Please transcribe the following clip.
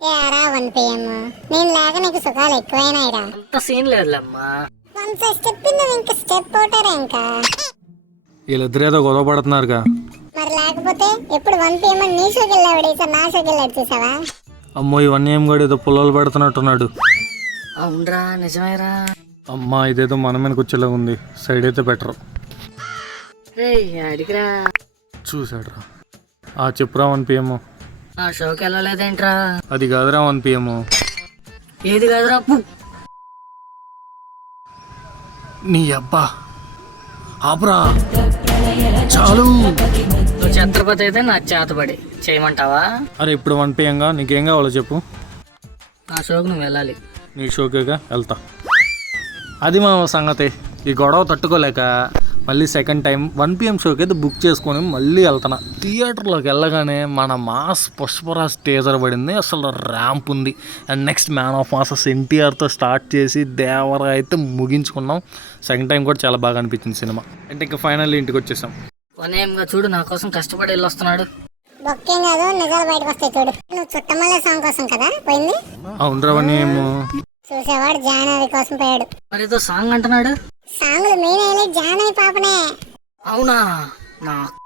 ఏరా 1 PM నేను లేక నీకు సుఖాలు ఎక్కువైనాయిరా. అంత సీన్ లేదులేమ్మా. వన్స్ స్టెప్ ఇన్ ఇంక స్టెప్ అవుతారా ఇంకా. వీళ్ళిద్దరు ఏదో గొడవ పడుతున్నారుగా. మరి లేకపోతే ఎప్పుడు 1 PM నీ షోకి వెళ్ళాడు ఈసారి నా షోకి వెళ్ళాడు చూసావా. అమ్మో ఇవన్నీ ఏం కూడా ఏదో పుల్లలు పెడుతున్నట్టున్నాడు. అవునరా, నిజమేరా. అమ్మా ఇదేదో మన మీద కూర్చోలా ఉంది. సైడ్ అయితే బెటర్. అడిగిరా చూసాడు రా. చెప్పురా 1 PM. ఆ షోకి వెళ్ళలేదేంట్రా? అది కాదురా 1 PM. ఏది కాదురా అప్పు. నీ అబ్బా ఆపురా చాలు. నువ్వు ఛత్రపతి అయితే నా చేతబడి చేయమంటావా? అరే ఇప్పుడు 1 PM నీకేం కావాలో చెప్పు. నా షోకి నువ్వు వెళ్ళాలి. నీ షోకేగా వెళ్తా. అది మా సంగతి. ఈ గొడవ తట్టుకోలేక మళ్ళీ సెకండ్ టైం 1 PM షోకి అయితే బుక్ చేసుకొని మళ్ళీ వెళ్తున్నా. థియేటర్లోకి వెళ్ళగానే మన మాస్ పుష్పరాజ్ టీజర్ పడింది. అసలు ర్యాంప్ ఉంది. And next man of masses ఎన్టీఆర్తో స్టార్ట్ చేసి దేవర అయితే ముగించుకున్నాం. సెకండ్ టైం కూడా చాలా బాగా అనిపించింది సినిమా. అంటే ఇంకా ఫైనల్లీ ఇంటికి వచ్చేసాం. వనేంగా చూడు, నా కోసం కష్టపడి వెళ్ళొస్తున్నాడు. బొక్కేం కాదు నిజాలు బయటకు వస్తాయి చూడు. నువ్వు చుట్టమల్లే సాంగ్ కోసం కదా పోయింది. అవునరా 1 చూసేవాడు జాహ్నవి కోసం పోయాడు. మరి ఏదో సాంగ్ అంటున్నాడు. సాంగ్లు మెయిన్ హైలైట్ జాహ్నవి పాపనే. అవునా, నాకు